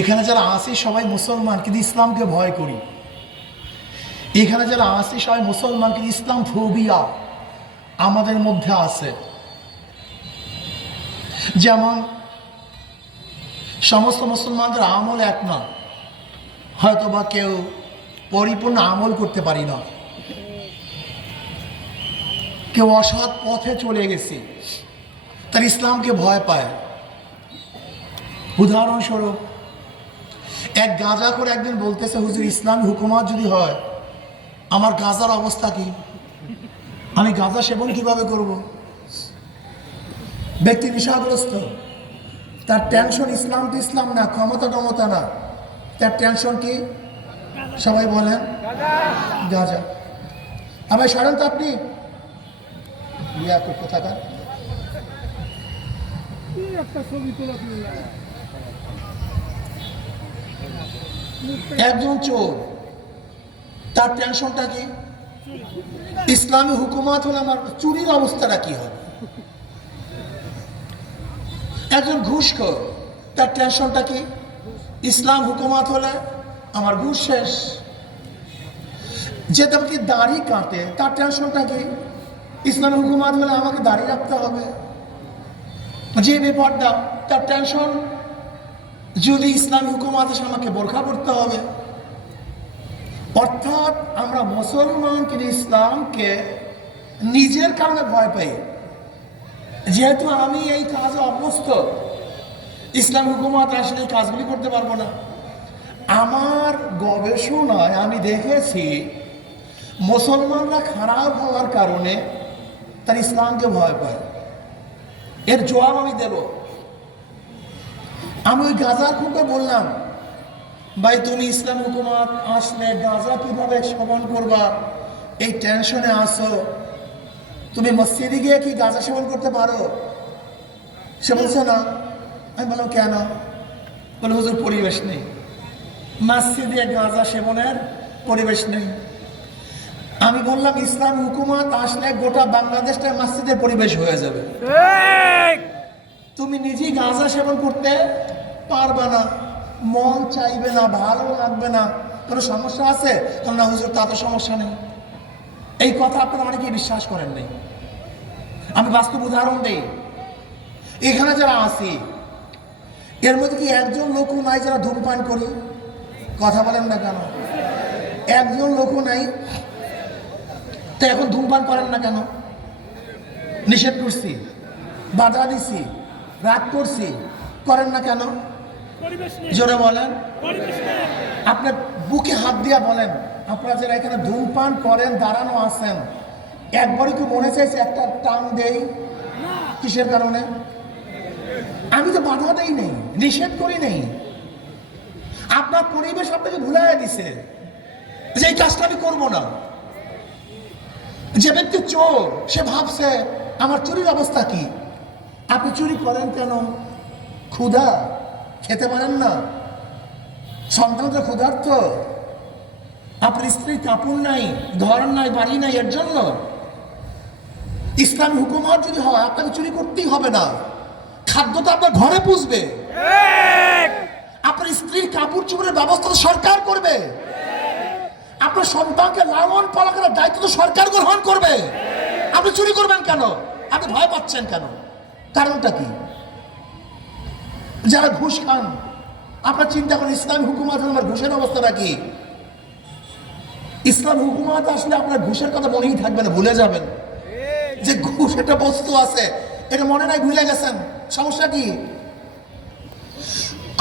এখানে যারা আসি সবাই মুসলমান, কিন্তু ইসলামকে ভয় করি। এখানে যারা আসি সবাই মুসলমান, কিন্তু ইসলাম ফোবিয়া আমাদের মধ্যে আছে। যেমন সমস্ত মুসলমানদের আমল এক না, হয়তো বা কেউ পরিপূর্ণ আমল করতে পারি না, কেউ অসৎ পথে চলে গেছে, তার ইসলামকে ভয় পায়। উদাহরণস্বরূপ এক গাঁজা করে একদিন বলতেছে, হুজুর ইসলামী হুকুমত যদি হয় আমার গাঁজার অবস্থা কি, আমি গাঁজা সেবন কিভাবে করব? ব্যক্তি নেশাগ্রস্ত, তার টেনশন ইসলাম তো ইসলাম না, ক্ষমতা টমতা না, তার টেনশন কি? সবাই বলেন গাঁজা। আমার সরেন তো আপনি কোথাকার একজন চোর, তার টেনশনটা কি? ইসলামী হুকুমত হলে আমার চুরির অবস্থাটা কি হবে? একজন ঘুষখোর, তার টেনশনটা কি? ইসলাম হুকুমত হলে আমার ঘুষ শেষ। যে তেমনি দাড়ি কাটে, তার টেনশনটা কি? ইসলামী হুকুমত হলে আমাকে দাড়ি রাখতে হবে। যে বেপর্দা, তার টেনশন যদি ইসলামী হুকুমত আসে আমাকে বোরখা পড়তে হবে। অর্থাৎ আমরা মুসলমান, কিন্তু ইসলামকে নিজের কারণে ভয় পাই। যেহেতু আমি এই কাজে অভ্যস্ত, ইসলাম হুকুমত আসলে এই কাজগুলি করতে পারবো না। আমার গবেষণায় আমি দেখেছি মুসলমানরা খারাপ হওয়ার কারণে তার ইসলামকে ভয় পায়। এর জবাব আমি দেব। আমি ওই গাঁজার খুঁকে বললাম, ভাই তুমি ইসলাম হুকুমত আসলে গাঁজা কিভাবে সেবন করবা এই টেনশনে আসো, তুমি মসজিদে গিয়ে কি গাঁজা সেবন করতে পারো? সে বলছে না। আমি বললাম কেন? বলে হুজুর পরিবেশ নেই, মসজিদে গাঁজা সেবনের পরিবেশ নেই। আমি বললাম ইসলাম হুকুমত আসলে গোটা বাংলাদেশটা মসজিদের পরিবেশ হয়ে যাবে। তুমি নিজেই গাঁজা সেবন করতে পারবে না, মন চাইবে না, ভালো লাগবে না, কোনো সমস্যা আছে? না হুজুর তা তো সমস্যা নেই। এই কথা আপনারা অনেকেই বিশ্বাস করেন নাই। আমি বাস্তব উদাহরণ দেই। এখানে যারা আসি এর মধ্যে কি একজন লোকও নাই যারা ধূমপান করি? কথা বলেন না কেন? একজন লোকও নাই। তো এখন ধূমপান করেন না কেন? নিষেধ করছি, বাধা দিছি, রাগ করছি, করেন না কেন? জোরে বলেন। আপনার বুকে হাত দিয়া বলেন, আপনারা যারা এখানে ধূমপান করেন দাঁড়ানো আছেন, একবারই কি মনে চাইছে একটা টান দেই? কিসের কারণে? আমি তো বাধা দেই নেই, নিষেধ করি নেই। আপনার পরিবেশ আপনাকে ভুলাই দিছে যে এই কাজটা আমি করবো না। যে ব্যক্তি চোর, সে ভাবছে আমার চুরির অবস্থা কি। আপনি চুরি করেন কেন? ক্ষুধা, খেতে পারেন না, সন্তানরা ক্ষুধার্ত, আপনার স্ত্রী কাপড় নাই, ঘর নাই, বাড়ি নাই, এর জন্য। ইসলামী হুকুমত যদি হয় আপনাকে চুরি করতেই হবে না, খাদ্য তো আপনার ঘরে পুষবে, আপনার স্ত্রীর কাপড় চোপড়ের ব্যবস্থা তো সরকার করবে, আপনার সন্তানকে লালন পালন করার দায়িত্ব তো সরকার গ্রহণ করবে। আপনি চুরি করবেন কেন? আপনি ভয় পাচ্ছেন কেন? কারণটা কি? যারা ঘুষ খান, আপনার চিন্তা করেন ইসলামী হুকুমত আমার ঘুষের অবস্থাটা কি? ইসলাম হুকুমত আসলে আপনার ঘুষের কথা মনেই থাকবে না, ভুলে যাবেন যে ঘুষ একটা বস্তু আছে, এটা মনে নাই, ভুলে গেছেন। সমস্যা কি?